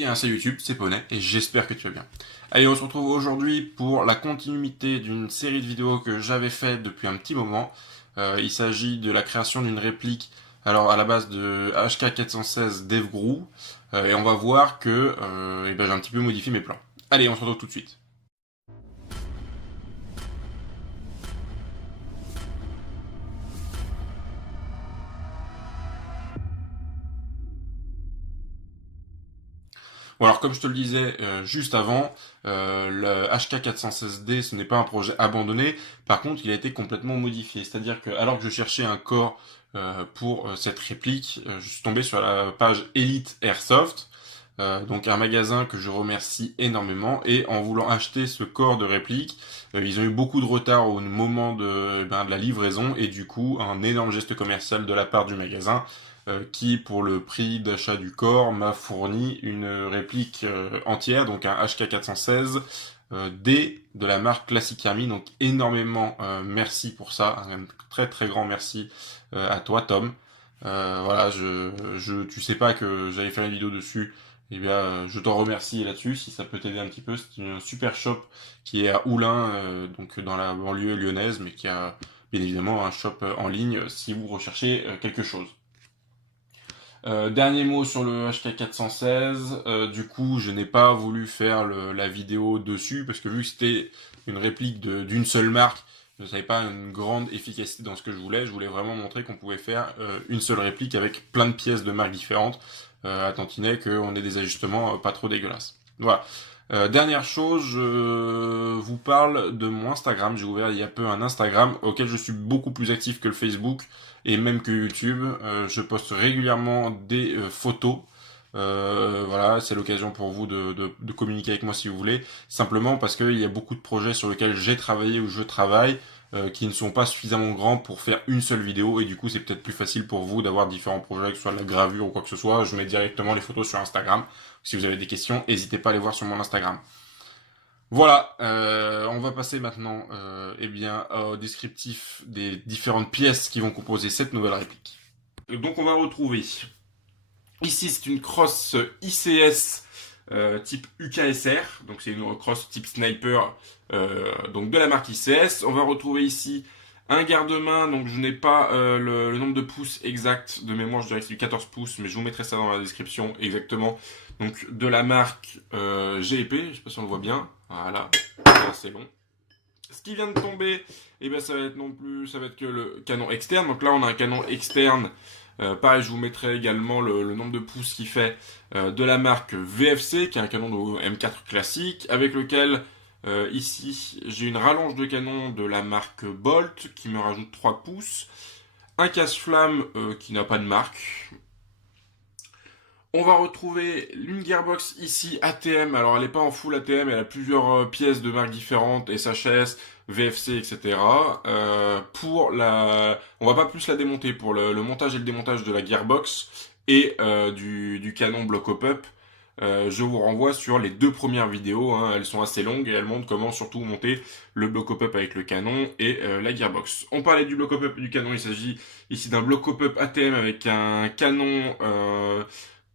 bien, salut YouTube, c'est Poney et j'espère que tu vas bien. Allez, on se retrouve aujourd'hui pour la continuité d'une série de vidéos que j'avais fait depuis un petit moment. Il s'agit de la création d'une réplique, alors à la base de HK416 DevGru, et on va voir que j'ai un petit peu modifié mes plans. Allez, on se retrouve tout de suite. Bon alors comme je te le disais juste avant, le HK416D ce n'est pas un projet abandonné, par contre il a été complètement modifié, c'est-à-dire que alors que je cherchais un corps pour cette réplique, je suis tombé sur la page Elite Airsoft, donc un magasin que je remercie énormément, et en voulant acheter ce corps de réplique, ils ont eu beaucoup de retard au moment de la livraison, et du coup un énorme geste commercial de la part du magasin, qui, pour le prix d'achat du corps, m'a fourni une réplique entière, donc un HK416 D de la marque Classic Army. Donc énormément merci pour ça, un très très grand merci à toi Tom. Voilà, tu sais pas que j'allais faire une vidéo dessus. Eh bien, je t'en remercie là-dessus, si ça peut t'aider un petit peu. C'est une super shop qui est à Oulin, donc dans la banlieue lyonnaise, mais qui a bien évidemment un shop en ligne si vous recherchez quelque chose. Dernier mot sur le HK416, du coup je n'ai pas voulu faire la vidéo dessus parce que vu que c'était une réplique d'une seule marque, je n'avais pas une grande efficacité dans ce que je voulais vraiment montrer qu'on pouvait faire une seule réplique avec plein de pièces de marques différentes, à tantinet qu'on ait des ajustements pas trop dégueulasses. Voilà. Dernière chose, je vous parle de mon Instagram. J'ai ouvert il y a peu un Instagram auquel je suis beaucoup plus actif que le Facebook et même que YouTube. Je poste régulièrement des photos. Voilà, c'est l'occasion pour vous de communiquer avec moi si vous voulez. Simplement parce qu'il y a beaucoup de projets sur lesquels j'ai travaillé ou je travaille qui ne sont pas suffisamment grands pour faire une seule vidéo, et du coup c'est peut-être plus facile pour vous d'avoir différents projets, que ce soit de la gravure ou quoi que ce soit. Je mets directement les photos sur Instagram. Si vous avez des questions, n'hésitez pas à les voir sur mon Instagram. Voilà, on va passer maintenant au descriptif des différentes pièces qui vont composer cette nouvelle réplique. Donc on va retrouver, ici c'est une crosse ICS type UKSR, donc c'est une crosse type sniper, donc de la marque ICS. On va retrouver ici un garde-main, donc je n'ai pas le nombre de pouces exact de mémoire, je dirais que c'est du 14 pouces, mais je vous mettrai ça dans la description exactement. Donc de la marque GEP, je sais pas si on le voit bien, voilà, c'est assez long. Ce qui vient de tomber, ça va être que le canon externe. Donc là on a un canon externe, pareil je vous mettrai également le nombre de pouces qu'il fait, de la marque VFC, qui est un canon de M4 classique, avec lequel ici j'ai une rallonge de canon de la marque Bolt qui me rajoute 3 pouces, un casse-flamme qui n'a pas de marque. On va retrouver une gearbox ici ATM, alors elle n'est pas en full ATM, elle a plusieurs pièces de marques différentes, SHS, VFC, etc. On va pas plus la démonter, pour le montage et le démontage de la gearbox et du canon block up. Je vous renvoie sur les deux premières vidéos, hein. Elles sont assez longues et elles montrent comment surtout monter le block up avec le canon et la gearbox. On parlait du block up du canon, il s'agit ici d'un block up ATM avec un canon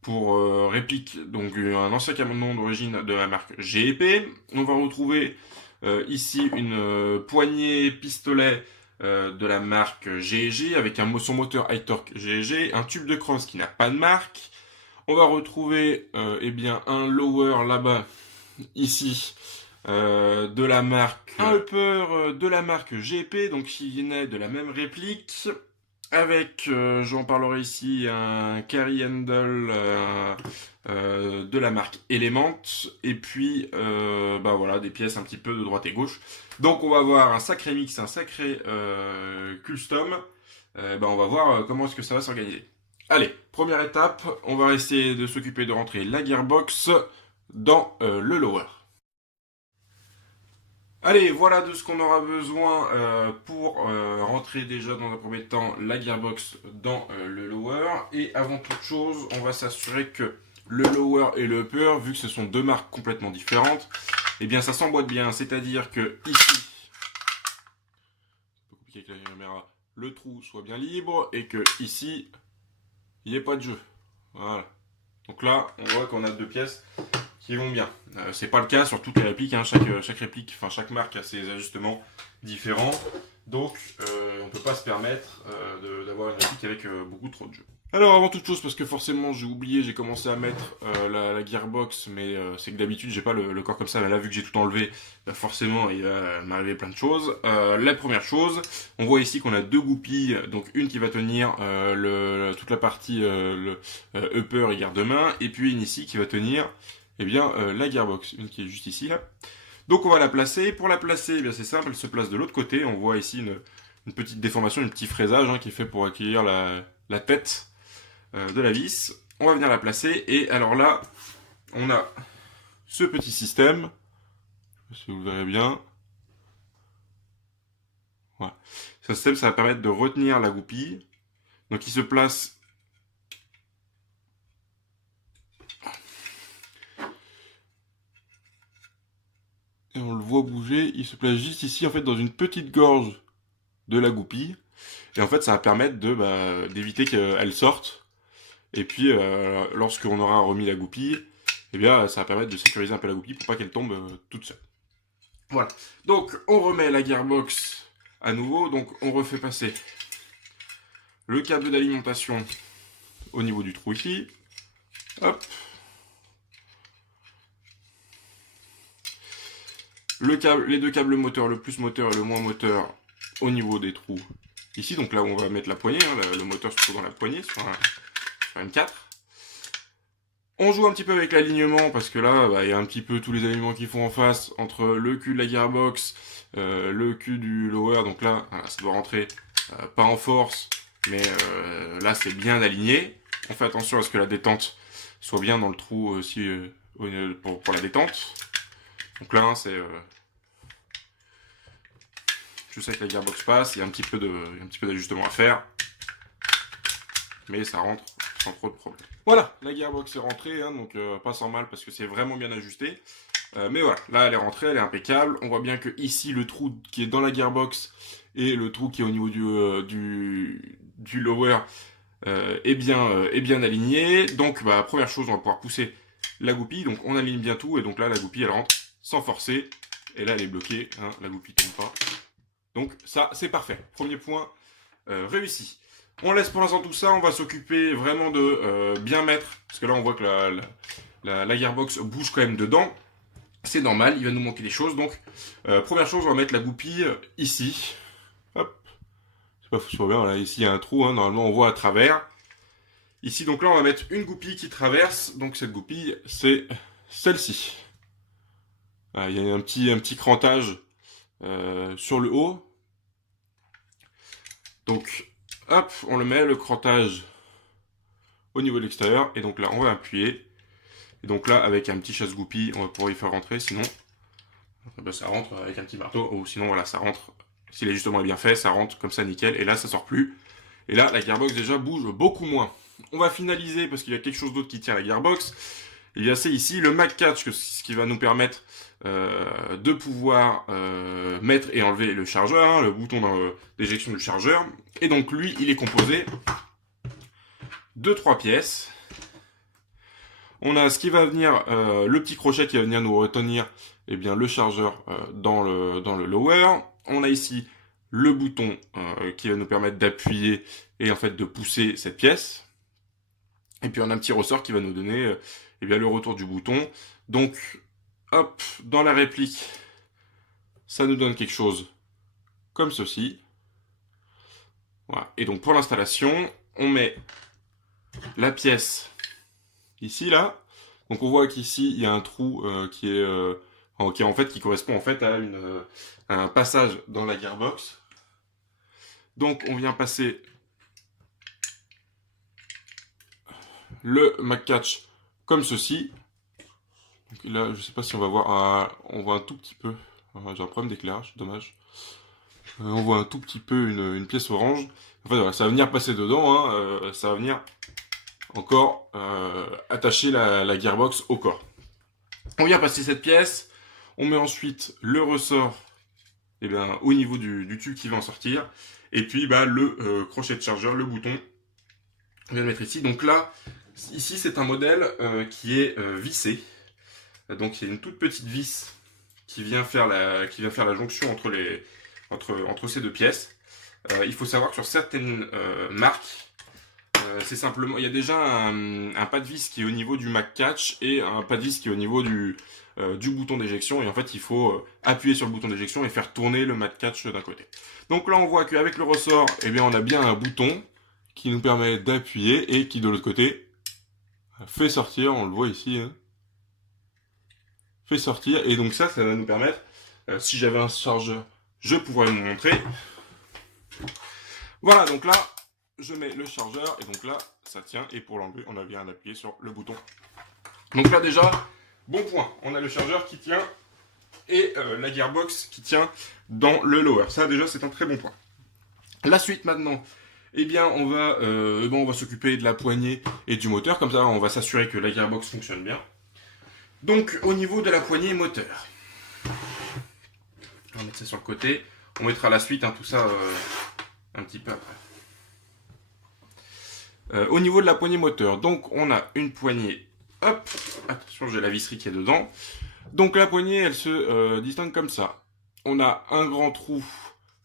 pour réplique, donc un ancien canon d'origine de la marque GEP. On va retrouver ici une poignée pistolet de la marque GEG avec son moteur high torque GEG, un tube de crosse qui n'a pas de marque. On va retrouver un lower là-bas, ici, de la marque, un upper de la marque GP, donc qui naît de la même réplique, avec, j'en parlerai ici, un carry handle de la marque Element, et puis voilà, des pièces un petit peu de droite et gauche. Donc on va voir un sacré mix, un sacré custom. On va voir comment est-ce que ça va s'organiser. Allez, première étape, on va essayer de s'occuper de rentrer la gearbox dans le lower. Allez, voilà de ce qu'on aura besoin pour rentrer déjà dans un premier temps la gearbox dans le lower. Et avant toute chose, on va s'assurer que le lower et le upper, vu que ce sont deux marques complètement différentes, eh bien ça s'emboîte bien. C'est-à-dire que ici, un peu compliqué avec la caméra, le trou soit bien libre et que ici, il n'y ait pas de jeu. Voilà. Donc là, on voit qu'on a deux pièces qui vont bien. C'est pas le cas sur toutes les répliques, hein. Chaque réplique, enfin chaque marque a ses ajustements différents. Donc on peut pas se permettre d'avoir une réplique avec beaucoup trop de jeux. Alors avant toute chose, parce que forcément j'ai oublié, j'ai commencé à mettre la gearbox, mais c'est que d'habitude j'ai pas le corps comme ça, mais là vu que j'ai tout enlevé, bah, forcément il va m'arriver plein de choses. La première chose, on voit ici qu'on a deux goupilles, donc une qui va tenir toute la partie upper et garde-main, et puis une ici qui va tenir la gearbox, une qui est juste ici là. Donc on va la placer. Pour la placer, eh bien c'est simple, elle se place de l'autre côté. On voit ici une petite déformation, un petit fraisage qui est fait pour accueillir la tête de la vis. On va venir la placer et alors là, on a ce petit système. Si vous le verrez bien. Voilà. Ce système, ça va permettre de retenir la goupille. Donc il se place et on le voit bouger, il se place juste ici en fait dans une petite gorge de la goupille. Et en fait ça va permettre d'éviter qu'elle sorte. Et puis lorsqu'on aura remis la goupille, eh bien ça va permettre de sécuriser un peu la goupille pour pas qu'elle tombe toute seule. Voilà. Donc on remet la gearbox à nouveau, donc on refait passer le câble d'alimentation au niveau du trou ici. Hop. Les deux câbles moteurs, le plus moteur et le moins moteur, au niveau des trous ici. Donc là où on va mettre la poignée, le moteur se trouve dans la poignée sur un M4. On joue un petit peu avec l'alignement parce que là, il y a un petit peu tous les alignements qui font en face entre le cul de la gearbox, le cul du lower. Donc là, ça doit rentrer pas en force, mais là c'est bien aligné. On fait attention à ce que la détente soit bien dans le trou aussi pour la détente. Donc là, c'est juste avec la gearbox passe, il y a un petit peu d'ajustement à faire, mais ça rentre sans trop de problème. Voilà, la gearbox est rentrée, donc pas sans mal parce que c'est vraiment bien ajusté. Mais voilà, là elle est rentrée, elle est impeccable. On voit bien que ici le trou qui est dans la gearbox et le trou qui est au niveau du lower est bien aligné. Donc première chose, on va pouvoir pousser la goupille. Donc on aligne bien tout et donc là la goupille elle rentre sans forcer. Et là elle est bloquée, la goupille ne tombe pas. Donc ça c'est parfait. Premier point réussi. On laisse pour l'instant tout ça, on va s'occuper vraiment de bien mettre, parce que là on voit que la gearbox bouge quand même dedans. C'est normal, il va nous manquer des choses. Donc première chose, on va mettre la goupille ici. Hop. C'est pas fou, c'est pas bien, là ici il y a un trou, normalement on voit à travers. Ici donc là on va mettre une goupille qui traverse, donc cette goupille c'est celle-ci. Il y a un petit crantage sur le haut. Donc hop, on le met, le crantage au niveau de l'extérieur, et donc là on va appuyer, et donc là avec un petit chasse-goupille on va pouvoir y faire rentrer, sinon ça rentre avec un petit marteau, ou sinon voilà ça rentre, si l'ajustement est bien fait, ça rentre comme ça nickel, et là ça sort plus, et là la gearbox déjà bouge beaucoup moins. On va finaliser parce qu'il y a quelque chose d'autre qui tient la gearbox. Il y a ici le Mag Catch, ce qui va nous permettre de pouvoir mettre et enlever le chargeur, le bouton d'éjection du chargeur. Et donc lui, il est composé de 3 pièces. On a ce qui va venir, le petit crochet qui va venir nous retenir le chargeur dans le lower. On a ici le bouton qui va nous permettre d'appuyer et en fait de pousser cette pièce. Et puis on a un petit ressort qui va nous donner le retour du bouton. Donc hop, dans la réplique, ça nous donne quelque chose comme ceci. Voilà. Et donc pour l'installation, on met la pièce ici là. Donc on voit qu'ici il y a un trou qui correspond en fait à un passage dans la gearbox. Donc on vient passer le Mag Catch comme ceci. Donc là, je sais pas si on va voir, on voit un tout petit peu. J'ai un problème d'éclairage, dommage. On voit un tout petit peu une pièce orange. En fait, voilà, ça va venir passer dedans. Ça va venir encore attacher la gearbox au corps. On vient passer cette pièce. On met ensuite le ressort au niveau du tube qui va en sortir. Et puis le crochet de chargeur, le bouton. On vient le mettre ici. Donc là, Ici, c'est un modèle qui est vissé. Donc, il y a une toute petite vis qui vient faire la jonction entre ces deux pièces. Il faut savoir que sur certaines marques, c'est simplement, il y a déjà un pas de vis qui est au niveau du Mac Catch et un pas de vis qui est au niveau du bouton d'éjection. Et en fait, il faut appuyer sur le bouton d'éjection et faire tourner le Mac Catch d'un côté. Donc là, on voit qu'avec le ressort, eh bien, on a bien un bouton qui nous permet d'appuyer et qui, de l'autre côté, fait sortir, on le voit ici, hein, fait sortir. Et donc ça va nous permettre, si j'avais un chargeur, je pourrais vous montrer. Voilà, donc là, je mets le chargeur, et donc là, ça tient, et pour l'enlever, on a bien appuyé sur le bouton. Donc là, déjà, bon point, on a le chargeur qui tient, et la gearbox qui tient dans le lower. Ça, déjà, c'est un très bon point. La suite, maintenant, eh bien, on va s'occuper de la poignée et du moteur, comme ça, on va s'assurer que la gearbox fonctionne bien. Donc, au niveau de la poignée moteur, on va mettre ça sur le côté, on mettra la suite, hein, tout ça, un petit peu après. Au niveau de la poignée moteur, donc on a une poignée, hop, attention j'ai la visserie qui est dedans, donc la poignée elle se distingue comme ça. On a un grand trou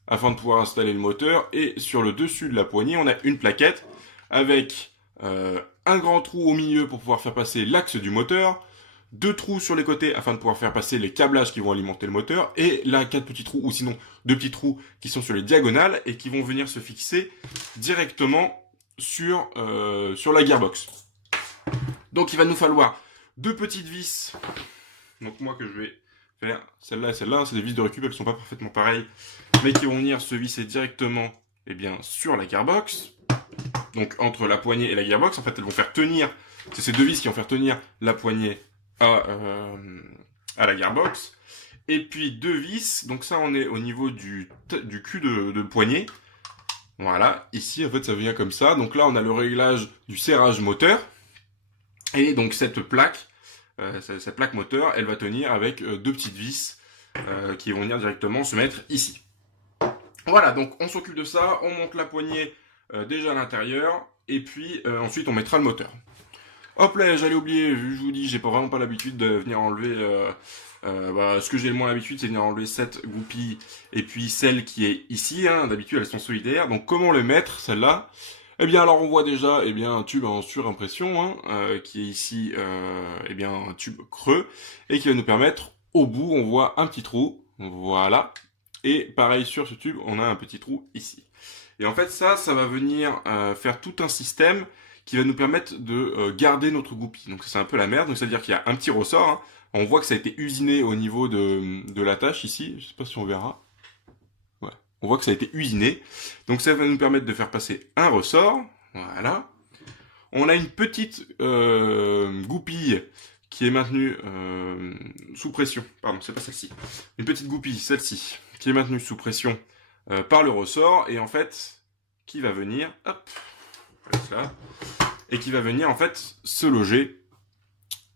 afin de pouvoir installer le moteur et sur le dessus de la poignée on a une plaquette avec un grand trou au milieu pour pouvoir faire passer l'axe du moteur, deux trous sur les côtés afin de pouvoir faire passer les câblages qui vont alimenter le moteur et là 4 petits trous ou sinon 2 petits trous qui sont sur les diagonales et qui vont venir se fixer directement sur la gearbox. Donc il va nous falloir 2 petites vis. Donc moi que je vais faire celle-là et celle-là, c'est des vis de récup, elles sont pas parfaitement pareilles, mais qui vont venir se visser directement sur la gearbox. Donc entre la poignée et la gearbox, en fait elles vont faire tenir, c'est ces 2 vis qui vont faire tenir la poignée à la gearbox. Et puis 2 vis, donc ça on est au niveau du cul de poignée. Voilà, ici en fait ça vient comme ça. Donc là on a le réglage du serrage moteur. Et donc cette plaque moteur, elle va tenir avec 2 petites vis qui vont venir directement se mettre ici. Voilà, donc on s'occupe de ça, on monte la poignée déjà à l'intérieur. Et puis ensuite on mettra le moteur. Hop là, j'allais oublier, vu que je vous dis, j'ai vraiment pas l'habitude de venir enlever... ce que j'ai le moins l'habitude, c'est de venir enlever cette goupille et puis celle qui est ici. Hein, d'habitude, elles sont solidaires. Donc, comment les mettre, celle-là? Eh bien, alors, on voit déjà un tube en surimpression qui est ici un tube creux et qui va nous permettre, au bout, on voit un petit trou. Voilà. Et pareil, sur ce tube, on a un petit trou ici. Et en fait, ça va venir faire tout un système qui va nous permettre de garder notre goupille. Donc, c'est un peu la merde. Donc, c'est-à-dire qu'il y a un petit ressort, hein. On voit que ça a été usiné au niveau de l'attache ici. Je sais pas si on verra. Ouais. On voit que ça a été usiné. Donc ça va nous permettre de faire passer un ressort. Voilà. On a une petite goupille qui est maintenue sous pression. Pardon, c'est pas celle-ci. Une petite goupille, celle-ci, qui est maintenue sous pression par le ressort. Et en fait, qui va venir... Hop. Là. Et qui va venir en fait se loger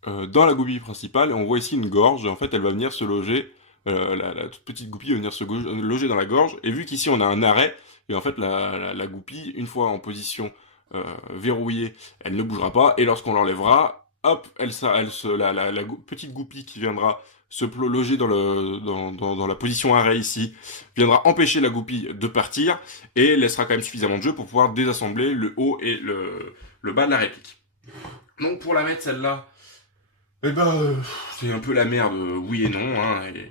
dans la goupille principale. Et on voit ici une gorge, et en fait elle va venir se loger, la toute petite goupille va venir se loger dans la gorge, et vu qu'ici on a un arrêt, et en fait la goupille, une fois en position verrouillée, elle ne bougera pas, et lorsqu'on l'enlèvera, hop, la petite goupille qui viendra se loger dans la position arrêt ici, viendra empêcher la goupille de partir, et laissera quand même suffisamment de jeu pour pouvoir désassembler le haut et le bas de la réplique. Donc pour la mettre celle-là, c'est un peu la merde, oui et non, hein, et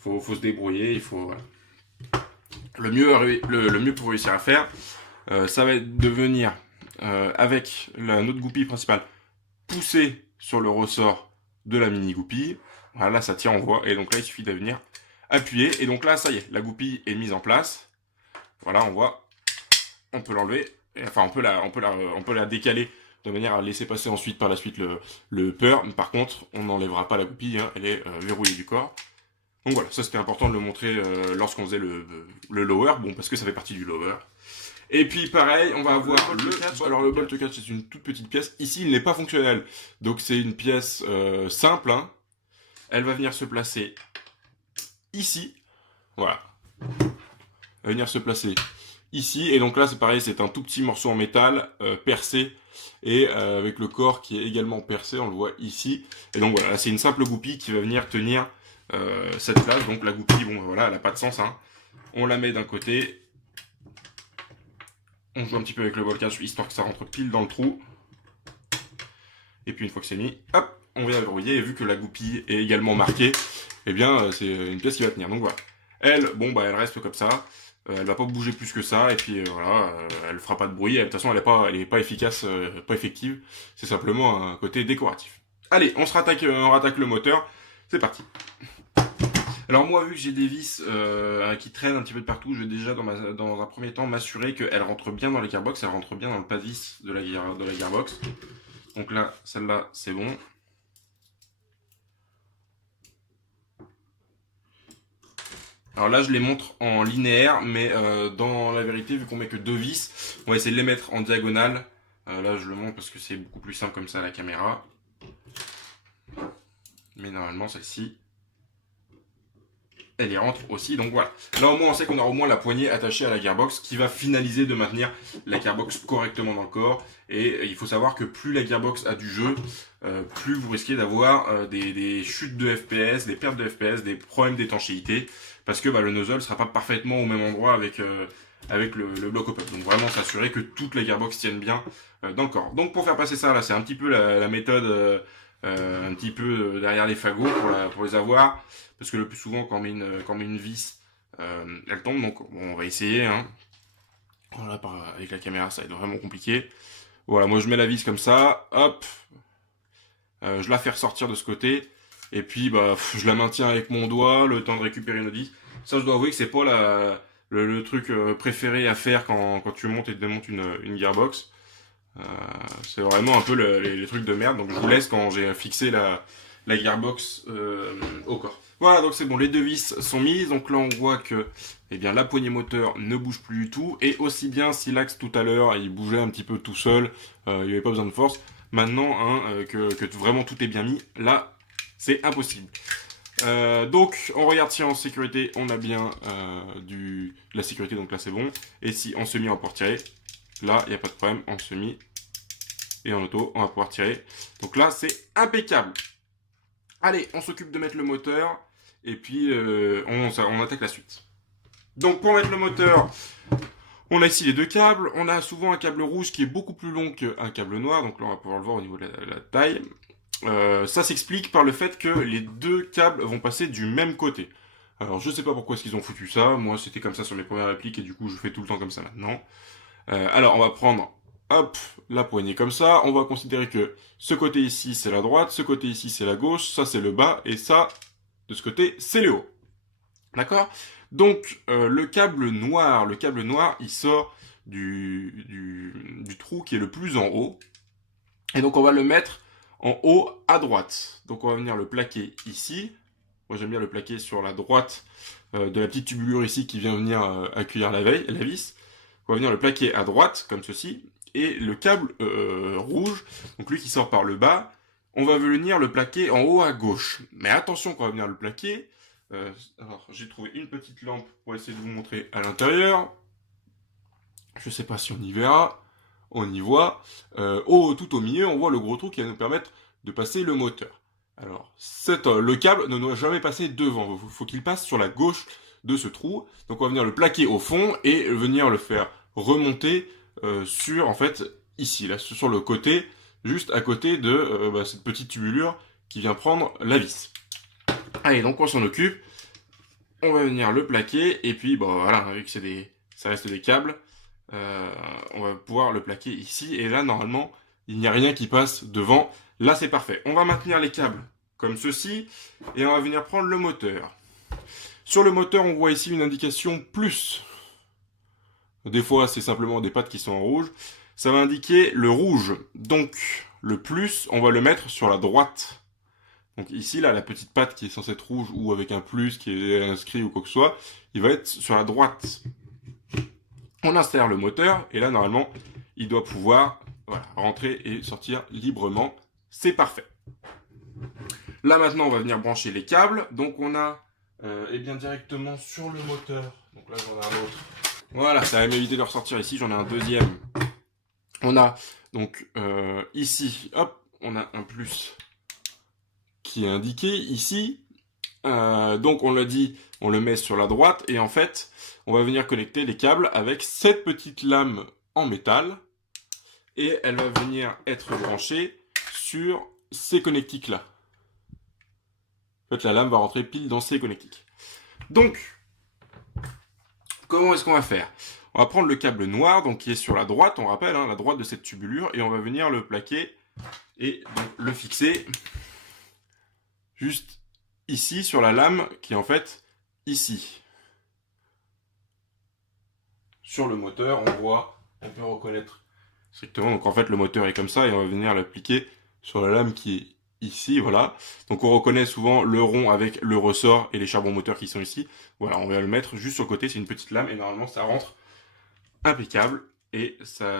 faut se débrouiller, il faut, voilà. Le mieux pour réussir à faire, ça va être de venir, avec notre goupille principale, pousser sur le ressort de la mini goupille, voilà, là ça tient, on voit, et donc là il suffit de venir appuyer, et donc là ça y est, la goupille est mise en place, voilà, on voit, on peut l'enlever, enfin on peut la décaler, de manière à laisser passer ensuite par la suite le upper. Par contre, on n'enlèvera pas la goupille, hein, elle est verrouillée du corps. Donc voilà, ça c'était important de le montrer lorsqu'on faisait le lower, bon parce que ça fait partie du lower. Et puis pareil, on va avoir le catch. Alors le bolt catch c'est une toute petite pièce. Ici il n'est pas fonctionnel, donc c'est une pièce simple. Hein. Elle va venir se placer ici, voilà. Elle va venir se placer ici, et donc là c'est pareil, c'est un tout petit morceau en métal percé et avec le corps qui est également percé, on le voit ici. Et donc voilà, c'est une simple goupille qui va venir tenir cette place. Donc la goupille, bon voilà, elle n'a pas de sens, hein. On la met d'un côté, on joue un petit peu avec le volcage histoire que ça rentre pile dans le trou. Et puis une fois que c'est mis, hop, on vient verrouiller. Et vu que la goupille est également marquée, eh bien c'est une pièce qui va tenir. Donc voilà. Elle, bon bah elle reste comme ça. Elle va pas bouger plus que ça. Et puis voilà, elle fera pas de bruit. De toute façon, elle est pas efficace, pas effective. C'est simplement un côté décoratif. Allez, on rattaque le moteur. C'est parti. Alors moi, vu que j'ai des vis qui traînent un petit peu de partout, je vais déjà dans un premier temps m'assurer qu'elles rentrent bien dans les gearbox, elles rentrent bien dans le pas de vis de la gearbox. Donc là, celle-là, c'est bon. Alors là, je les montre en linéaire, mais dans la vérité, vu qu'on met que 2 vis, on va essayer de les mettre en diagonale. Là, je le montre parce que c'est beaucoup plus simple comme ça à la caméra. Mais normalement, celle-ci, elle y rentre aussi, donc voilà. Là au moins on sait qu'on aura au moins la poignée attachée à la gearbox qui va finaliser de maintenir la gearbox correctement dans le corps. Et il faut savoir que plus la gearbox a du jeu, plus vous risquez d'avoir des chutes de FPS, des pertes de FPS, des problèmes d'étanchéité, parce que le nozzle sera pas parfaitement au même endroit avec le bloc op-up. Donc vraiment s'assurer que toute la gearbox tienne bien dans le corps. Donc pour faire passer ça, là c'est un petit peu la méthode un petit peu derrière les fagots pour les avoir. Parce que le plus souvent, quand on met une vis, elle tombe. Donc, bon, on va essayer. Hein. Voilà, avec la caméra, ça va être vraiment compliqué. Voilà, moi je mets la vis comme ça. Hop. Je la fais ressortir de ce côté. Et puis, je la maintiens avec mon doigt, le temps de récupérer une autre vis. Ça, je dois avouer que c'est pas le truc préféré à faire quand tu montes et démontes une gearbox. C'est vraiment un peu les trucs de merde. Donc, je vous laisse quand j'ai fixé la gearbox au corps. Voilà, donc c'est bon, les deux vis sont mises. Donc là, on voit que la poignée moteur ne bouge plus du tout. Et aussi bien si l'axe tout à l'heure, il bougeait un petit peu tout seul, il n'y avait pas besoin de force. Maintenant, que vraiment tout est bien mis, là, c'est impossible. Donc, on regarde si en sécurité, on a bien de la sécurité, donc là, c'est bon. Et si en semi, on peut retirer, là, il n'y a pas de problème, en semi et en auto, on va pouvoir tirer. Donc là, c'est impeccable. Allez, on s'occupe de mettre le moteur et puis on attaque la suite. Donc pour mettre le moteur, on a ici les deux câbles. On a souvent un câble rouge qui est beaucoup plus long qu'un câble noir. Donc là, on va pouvoir le voir au niveau de la taille. Ça s'explique par le fait que les deux câbles vont passer du même côté. Alors je sais pas pourquoi est-ce qu'ils ont foutu ça. Moi, c'était comme ça sur mes premières répliques et du coup, je fais tout le temps comme ça maintenant. Alors, on va prendre... Hop, la poignée comme ça. On va considérer que ce côté ici, c'est la droite, ce côté ici, c'est la gauche, ça, c'est le bas, et ça, de ce côté, c'est le haut. D'accord ? Donc, le câble noir, il sort du trou qui est le plus en haut. Et donc, on va le mettre en haut à droite. Donc, on va venir le plaquer ici. Moi, j'aime bien le plaquer sur la droite de la petite tubulure ici qui vient venir accueillir la vis. On va venir le plaquer à droite, comme ceci. Et le câble rouge, donc lui qui sort par le bas, on va venir le plaquer en haut à gauche. Mais attention quand on va venir le plaquer. Alors j'ai trouvé une petite lampe pour essayer de vous montrer à l'intérieur. Je sais pas si on y verra. On y voit. Tout au milieu, on voit le gros trou qui va nous permettre de passer le moteur. Alors, le câble ne doit jamais passer devant. Il faut qu'il passe sur la gauche de ce trou. Donc on va venir le plaquer au fond et venir le faire remonter sur, en fait, ici, là, sur le côté, juste à côté de cette petite tubulure qui vient prendre la vis. Allez, donc on s'en occupe. On va venir le plaquer, et puis, voilà, vu que ça reste des câbles, on va pouvoir le plaquer ici, et là, normalement, il n'y a rien qui passe devant. Là, c'est parfait. On va maintenir les câbles comme ceci, et on va venir prendre le moteur. Sur le moteur, on voit ici une indication plus. Des fois, c'est simplement des pattes qui sont en rouge. Ça va indiquer le rouge. Donc, le plus, on va le mettre sur la droite. Donc ici, là, la petite patte qui est censée être rouge ou avec un plus qui est inscrit ou quoi que ce soit, il va être sur la droite. On installe le moteur et là, normalement, il doit pouvoir rentrer et sortir librement. C'est parfait. Là, maintenant, on va venir brancher les câbles. Donc, on a directement sur le moteur. Donc là, j'en ai un autre. Voilà, ça va m'éviter de ressortir ici, j'en ai un deuxième. On a Donc ici, hop, on a un plus qui est indiqué ici. Donc on l'a dit, on le met sur la droite et en fait, on va venir connecter les câbles avec cette petite lame en métal et elle va venir être branchée sur ces connectiques là. En fait, la lame va rentrer pile dans ces connectiques. Donc, comment est-ce qu'on va faire? On va prendre le câble noir, donc qui est sur la droite, on rappelle, la droite de cette tubulure, et on va venir le plaquer et donc, le fixer juste ici sur la lame qui est en fait ici. Sur le moteur, on peut reconnaître strictement. Donc en fait, le moteur est comme ça et on va venir l'appliquer sur la lame qui est ici, voilà. Donc on reconnaît souvent le rond avec le ressort et les charbons moteurs qui sont ici. Voilà, on va le mettre juste sur le côté, c'est une petite lame et normalement ça rentre impeccable et ça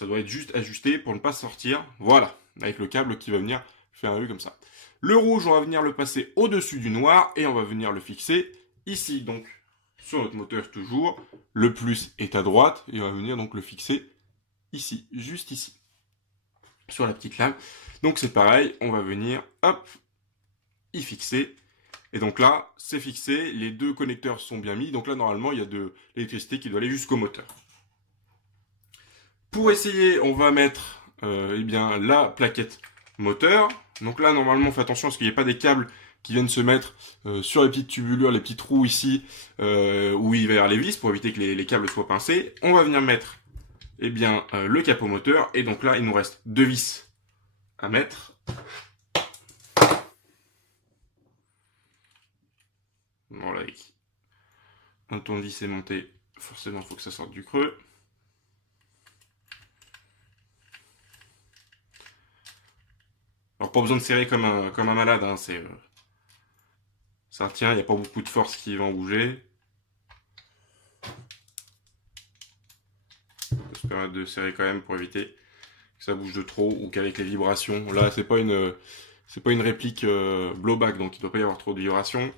doit être juste ajusté pour ne pas sortir. Voilà, avec le câble qui va venir faire un U comme ça. Le rouge, on va venir le passer au-dessus du noir et on va venir le fixer ici. Donc sur notre moteur toujours, le plus est à droite et on va venir donc le fixer ici, juste ici, sur la petite lame. Donc c'est pareil, on va venir, hop, y fixer. Et donc là, c'est fixé, les deux connecteurs sont bien mis. Donc là, normalement, il y a de l'électricité qui doit aller jusqu'au moteur. Pour essayer, on va mettre eh bien, la plaquette moteur. Donc là, normalement, on fait attention à ce qu'il n'y ait pas des câbles qui viennent se mettre sur les petites tubulures, les petits trous ici, où il va y avoir les vis, pour éviter que les câbles soient pincés. On va venir mettre eh bien, le capot moteur. Et donc là, il nous reste deux vis à mettre. Voilà, avec un tournevis aimanté, forcément, il faut que ça sorte du creux. Alors, pas besoin de serrer comme un malade, hein, ça tient, il n'y a pas beaucoup de force qui va en bouger. On peut se permettre de serrer quand même pour éviter que ça bouge de trop ou qu'avec les vibrations. Là, c'est pas une réplique blowback, donc il ne doit pas y avoir trop de vibrations.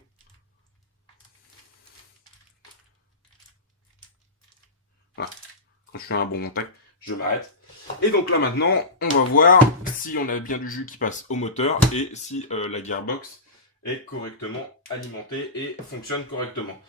Voilà. Quand je fais un bon contact, je m'arrête. Et donc là maintenant, on va voir si on a bien du jus qui passe au moteur et si la gearbox est correctement alimentée et fonctionne correctement.